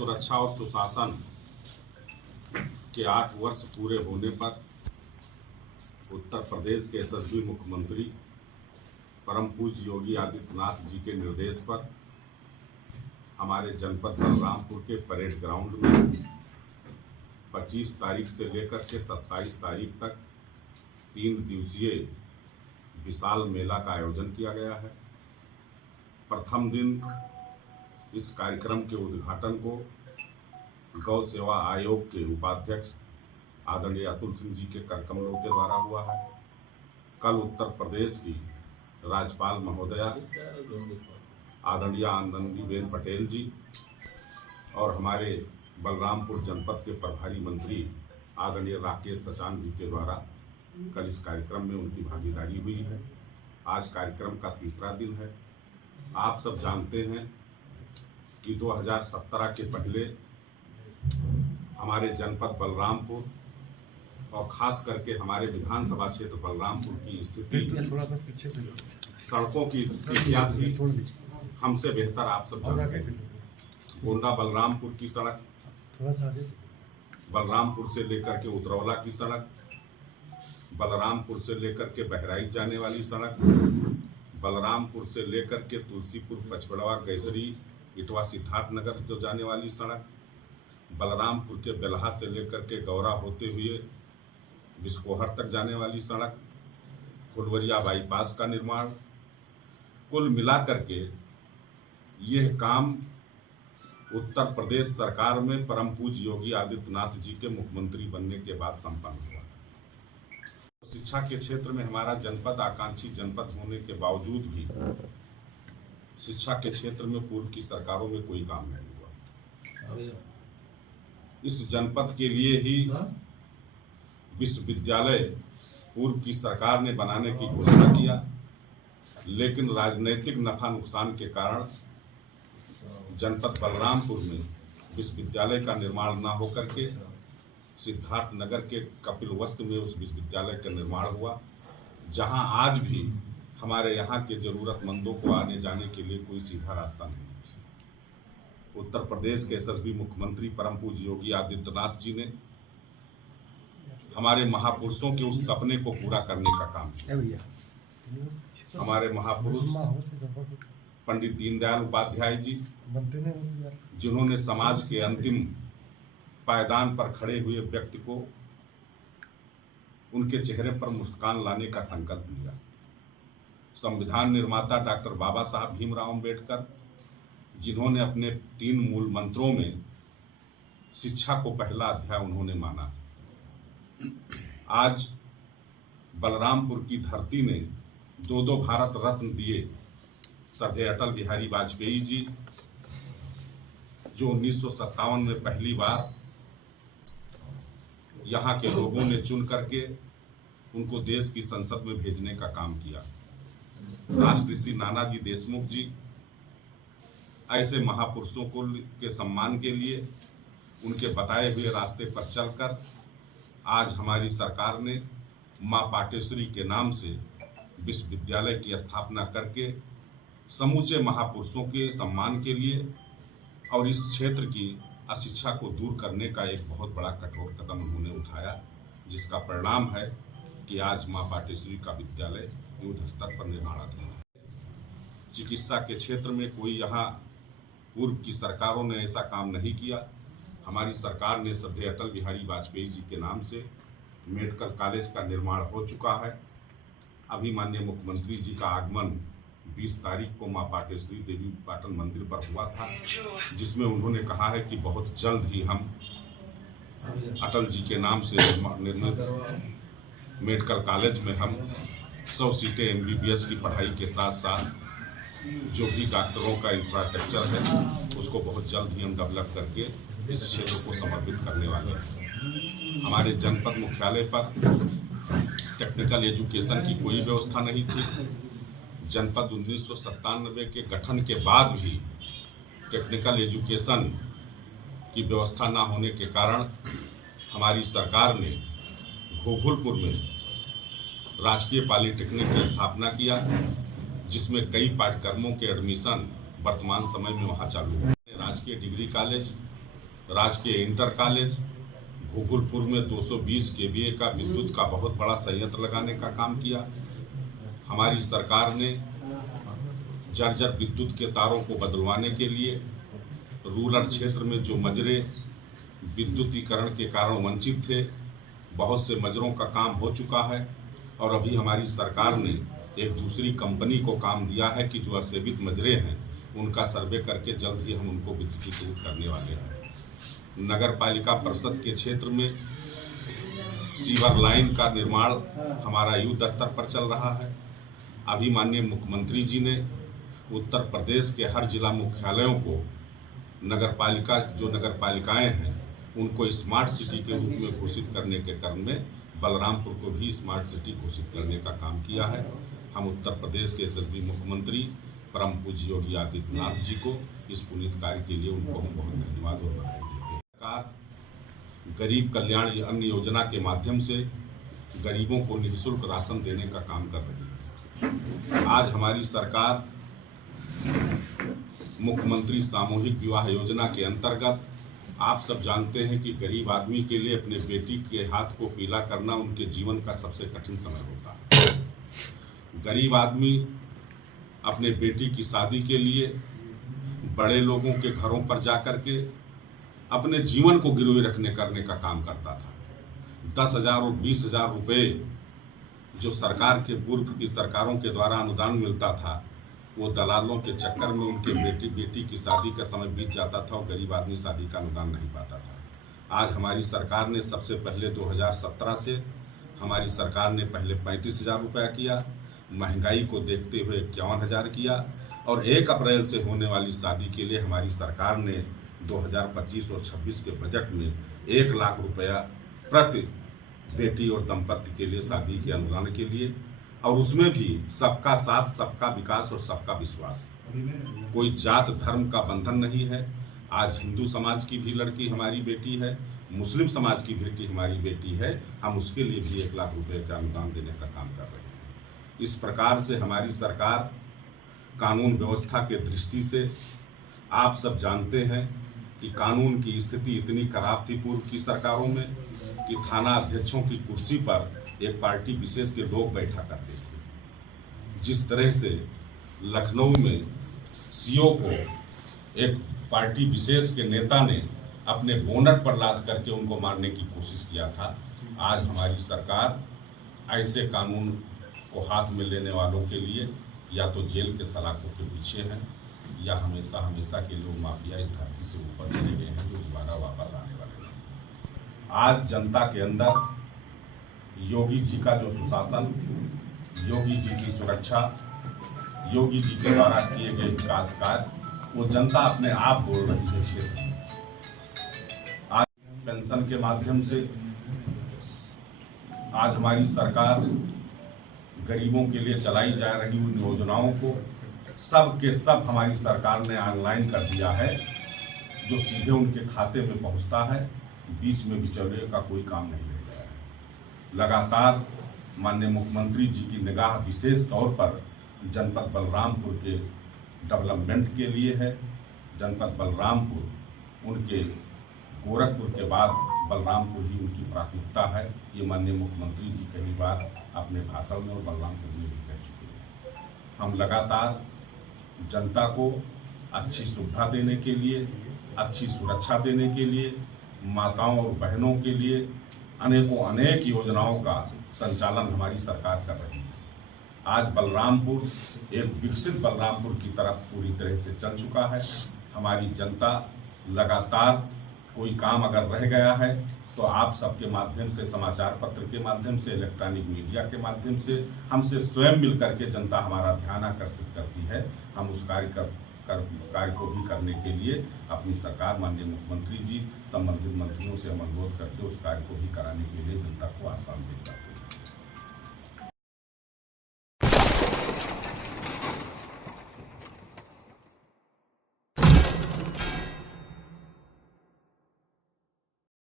सुरक्षा और सुशासन के 8 वर्ष पूरे होने पर उत्तर प्रदेश के यशस्वी मुख्यमंत्री परम पूज्य योगी आदित्यनाथ जी के निर्देश पर हमारे जनपद बलरामपुर के परेड ग्राउंड में 25 तारीख से लेकर के 27 तारीख तक 3 दिवसीय विशाल मेला का आयोजन किया गया है। प्रथम दिन इस कार्यक्रम के उद्घाटन को गौ सेवा आयोग के उपाध्यक्ष आदरणीय अतुल सिंह जी के कर कमलों के द्वारा हुआ है। कल उत्तर प्रदेश की राज्यपाल महोदया आदरणीय आनंदीबेन पटेल जी और हमारे बलरामपुर जनपद के प्रभारी मंत्री आदरणीय राकेश सचान जी के द्वारा कल इस कार्यक्रम में उनकी भागीदारी हुई है। आज कार्यक्रम का तीसरा दिन है। आप सब जानते हैं कि 2017 के पहले हमारे जनपद बलरामपुर और खास करके हमारे विधानसभा क्षेत्र बलरामपुर की स्थिति, सड़कों की स्थिति क्या थी, हमसे बेहतर आप सब जानते हैं। गोंडा बलरामपुर की सड़क, बलरामपुर से लेकर के उतरौला की सड़क, बलरामपुर से लेकर के बहराइच जाने वाली सड़क, बलरामपुर से लेकर के तुलसीपुर पचपड़वा गैसरी इटवा सिद्धार्थ नगर को जाने वाली सड़क, बलरामपुर के बेलहा से लेकर के गौरा होते हुए बिस्कोहर तक जाने वाली सड़क, फुलवरिया बाईपास का निर्माण, कुल मिलाकर के यह काम उत्तर प्रदेश सरकार में परम पूज्य योगी आदित्यनाथ जी के मुख्यमंत्री बनने के बाद संपन्न हुआ। शिक्षा के क्षेत्र में हमारा जनपद आकांक्षी जनपद होने के बावजूद भी शिक्षा के क्षेत्र में पूर्व की सरकारों में कोई काम नहीं हुआ। इस जनपद के लिए ही विश्वविद्यालय पूर्व की सरकार ने बनाने की घोषणा किया, लेकिन राजनीतिक नफा नुकसान के कारण जनपद बलरामपुर में विश्वविद्यालय का निर्माण न होकर के सिद्धार्थ नगर के कपिलवस्तु में उस विश्वविद्यालय का निर्माण हुआ, जहां आज भी हमारे यहाँ के जरूरतमंदों को आने जाने के लिए कोई सीधा रास्ता नहीं है। उत्तर प्रदेश के यशस्वी मुख्यमंत्री परम पूज्य योगी आदित्यनाथ जी ने हमारे महापुरुषों के उस सपने को पूरा करने का काम किया। हमारे महापुरुष पंडित दीनदयाल उपाध्याय जी, जिन्होंने समाज के अंतिम पायदान पर खड़े हुए व्यक्ति को उनके चेहरे पर मुस्कान लाने का संकल्प लिया। संविधान निर्माता डॉक्टर बाबा साहब भीमराव अम्बेडकर, जिन्होंने अपने 3 मूल मंत्रों में शिक्षा को पहला अध्याय उन्होंने माना। आज बलरामपुर की धरती ने 2 भारत रत्न दिए श्रद्धेय अटल बिहारी वाजपेयी जी, जो 1957 में पहली बार यहाँ के लोगों ने चुन करके उनको देश की संसद में भेजने का काम किया। राष्ट्रपति श्री नानाजी देशमुख जी ऐसे महापुरुषों को के सम्मान के लिए उनके बताए हुए रास्ते पर चलकर आज हमारी सरकार ने मां पाटेश्वरी के नाम से विश्वविद्यालय की स्थापना करके समूचे महापुरुषों के सम्मान के लिए और इस क्षेत्र की अशिक्षा को दूर करने का एक बहुत बड़ा कठोर कदम उन्होंने उठाया, जिसका परिणाम है कि आज मां पाटेश्वरी का विद्यालय युद्ध स्तर पर निर्माणाधीन है। चिकित्सा के क्षेत्र में कोई यहाँ पूर्व की सरकारों ने ऐसा काम नहीं किया। हमारी सरकार ने श्रद्धेय अटल बिहारी वाजपेयी जी के नाम से मेडिकल कॉलेज का निर्माण हो चुका है। अभी माननीय मुख्यमंत्री जी का आगमन 20 तारीख को मां पाटेश्वरी देवी पाटन मंदिर पर हुआ था, जिसमें उन्होंने कहा है कि बहुत जल्द ही हम अटल जी के नाम से निर्मित मेडिकल कॉलेज में हम 100 सीटें MBBS की पढ़ाई के साथ साथ जो भी डॉक्टरों का इंफ्रास्ट्रक्चर है उसको बहुत जल्द ही हम डेवलप करके इस क्षेत्र को समर्पित करने वाले हैं। हमारे जनपद मुख्यालय पर टेक्निकल एजुकेशन की कोई व्यवस्था नहीं थी। जनपद 1997 के गठन के बाद भी टेक्निकल एजुकेशन की व्यवस्था न होने के कारण हमारी सरकार ने घोघुलपुर में राजकीय पॉलिटेक्निक की स्थापना किया, जिसमें कई पाठ्यक्रमों के एडमिशन वर्तमान समय में वहां चालू है। राजकीय डिग्री कॉलेज राजकीय इंटर कॉलेज, घोघुलपुर में 220 केवीए का विद्युत का बहुत बड़ा संयंत्र लगाने का काम किया। हमारी सरकार ने जर्जर विद्युत के तारों को बदलवाने के लिए रूरल क्षेत्र में जो मजरे विद्युतीकरण के कारण वंचित थे, बहुत से मजरों का काम हो चुका है और अभी हमारी सरकार ने एक दूसरी कंपनी को काम दिया है कि जो असेवित मजरे हैं उनका सर्वे करके जल्द ही हम उनको विद्युतीकृत करने वाले हैं। नगर पालिका परिषद के क्षेत्र में सीवर लाइन का निर्माण हमारा युद्ध स्तर पर चल रहा है। अभी माननीय मुख्यमंत्री जी ने उत्तर प्रदेश के हर जिला मुख्यालयों को नगर पालिकाएं हैं उनको स्मार्ट सिटी के रूप में घोषित करने के क्रम में बलरामपुर को भी स्मार्ट सिटी घोषित करने का काम किया है। हम उत्तर प्रदेश के यशस्वी मुख्यमंत्री परम पूज्य योगी आदित्यनाथ जी को इस पुनीत कार्य के लिए उनको हम बहुत धन्यवाद और बधाई देते हैं। सरकार गरीब कल्याण अन्न योजना के माध्यम से गरीबों को निःशुल्क राशन देने का काम कर रही है। आज हमारी सरकार मुख्यमंत्री सामूहिक विवाह योजना के अंतर्गत, आप सब जानते हैं कि गरीब आदमी के लिए अपने बेटी के हाथ को पीला करना उनके जीवन का सबसे कठिन समय होता है। गरीब आदमी अपने बेटी की शादी के लिए बड़े लोगों के घरों पर जाकर के अपने जीवन को गिरवी करने का काम करता था। 10,000 और 20,000 रुपये जो सरकार के पूर्व की सरकारों के द्वारा अनुदान मिलता था, वो दलालों के चक्कर में उनके बेटी की शादी का समय बीत जाता था और गरीब आदमी शादी का अनुदान नहीं पाता था। आज हमारी सरकार ने सबसे पहले 2017 से हमारी सरकार ने पहले 35,000 रुपया किया, महंगाई को देखते हुए 51,000 किया और 1 अप्रैल से होने वाली शादी के लिए हमारी सरकार ने 2025 और 26 के बजट में 1 लाख रुपया प्रति बेटी और दंपत्ति के लिए शादी के अनुदान के लिए, और उसमें भी सबका साथ, सबका विकास और सबका विश्वास। कोई जात धर्म का बंधन नहीं है। आज हिंदू समाज की भी लड़की हमारी बेटी है, मुस्लिम समाज की बेटी हमारी बेटी है, हम उसके लिए भी 1 लाख रुपए का अनुदान देने का काम कर रहे हैं। इस प्रकार से हमारी सरकार कानून व्यवस्था के दृष्टि से, आप सब जानते हैं कि कानून की स्थिति इतनी खराब थी पूर्व की सरकारों में कि थाना अध्यक्षों की कुर्सी पर एक पार्टी विशेष के लोग बैठा करते थे। जिस तरह से लखनऊ में सीओ को एक पार्टी विशेष के नेता ने अपने बोनट पर लाद करके उनको मारने की कोशिश किया था, आज हमारी सरकार ऐसे कानून को हाथ में लेने वालों के लिए या तो जेल के सलाखों के पीछे हैं या हमेशा हमेशा के लोग माफिया इस धरती से ऊपर चले गए हैं जो दोबारा वापस आने वाले नहीं। आज जनता के अंदर योगी जी का जो सुशासन, योगी जी की सुरक्षा, योगी जी के द्वारा किए गए विकास कार्य, वो जनता अपने आप बोल रही है क्षेत्र में। आज पेंशन के माध्यम से आज हमारी सरकार गरीबों के लिए चलाई जा रही उन योजनाओं को सब के सब हमारी सरकार ने ऑनलाइन कर दिया है, जो सीधे उनके खाते में पहुंचता है। बीच में बिचौलिए का कोई काम नहीं रह गया है। लगातार माननीय मुख्यमंत्री जी की निगाह विशेष तौर पर जनपद बलरामपुर के डेवलपमेंट के लिए है। जनपद बलरामपुर उनके गोरखपुर के बाद बलरामपुर ही उनकी प्राथमिकता है। ये माननीय मुख्यमंत्री जी कई बार अपने भाषण में और बलरामपुर में भी कह चुके हैं। हम लगातार जनता को अच्छी सुविधा देने के लिए, अच्छी सुरक्षा देने के लिए, माताओं और बहनों के लिए अनेक योजनाओं का संचालन हमारी सरकार कर रही है। आज बलरामपुर एक विकसित बलरामपुर की तरफ पूरी तरह से चल चुका है। हमारी जनता लगातार कोई काम अगर रह गया है तो आप सबके माध्यम से, समाचार पत्र के माध्यम से, इलेक्ट्रॉनिक मीडिया के माध्यम से हमसे स्वयं मिल करके जनता हमारा ध्यान आकर्षित करती है। हम उस कार्य को भी करने के लिए अपनी सरकार, माननीय मुख्यमंत्री जी, संबंधित मंत्रियों से हम अनुरोध करके उस कार्य को भी कराने के लिए जनता को आश्वासन देते हैं।